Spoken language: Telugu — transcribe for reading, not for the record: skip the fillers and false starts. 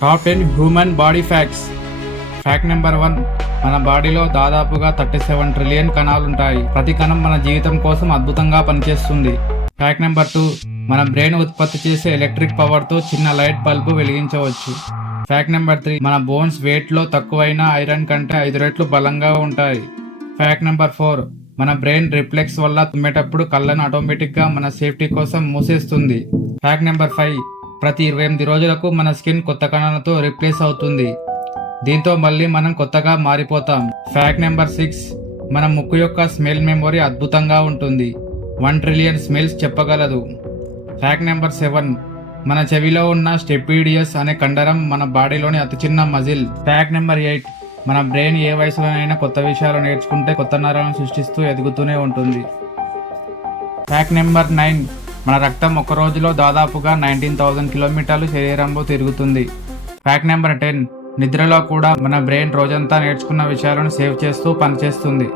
Top 10 human body facts. Fact number 1, మన బాడీలో దాదాపుగా 37 ట్రిలియన్ కణాలుంటాయి. ప్రతి కణం మన జీవితం కోసం అద్భుతంగా పనిచేస్తుంది. ఫ్యాక్ట్ నెంబర్ 2, మన బ్రెయిన్ ఉత్పత్తి చేసే ఎలక్ట్రిక్ పవర్తో చిన్న లైట్ బల్బు వెలిగించవచ్చు. ఫ్యాక్ట్ నెంబర్ 3, మన బోన్స్ వెయిట్లో తక్కువైన ఐరన్ కంటే 5 రెట్లు బలంగా ఉంటాయి. ఫ్యాక్ట్ నెంబర్ 4, మన బ్రెయిన్ రిఫ్లెక్స్ వల్ల తుమ్మేటప్పుడు కళ్ళను ఆటోమేటిక్గా మన సేఫ్టీ కోసం మూసేస్తుంది. ఫ్యాక్ట్ నెంబర్ 5, ప్రతి 28 రోజులకు మన స్కిన్ కొత్త కణాలతో రీప్లేస్ అవుతుంది. దీంతో మళ్ళీ మనం కొత్తగా మారిపోతాం. ఫ్యాక్ట్ నెంబర్ 6, మన ముక్కు యొక్క స్మెల్ మెమొరీ అద్భుతంగా ఉంటుంది. 1 ట్రిలియన్ స్మెల్స్ చెప్పగలదు. ఫ్యాక్ట్ నెంబర్ 7, మన చెవిలో ఉన్న స్టెపిడియస్ అనే కండరం మన బాడీలోని అతి చిన్న మజిల్. ఫ్యాక్ట్ నెంబర్ 8, మన బ్రెయిన్ ఏ వయసులోనైనా కొత్త విషయాలు నేర్చుకుంటే కొత్త నరాలను సృష్టిస్తూ ఎదుగుతూనే ఉంటుంది. ఫ్యాక్ట్ నెంబర్ 9, మన రక్తం ఒక రోజులో దాదాపుగా 19,000 కిలోమీటర్లు శరీరంలో తిరుగుతుంది. ఫ్యాక్ట్ నెంబర్ 10, నిద్రలో కూడా మన బ్రెయిన్ రోజంతా నేర్చుకున్న విషయాలను సేవ్ చేస్తూ పనిచేస్తుంది.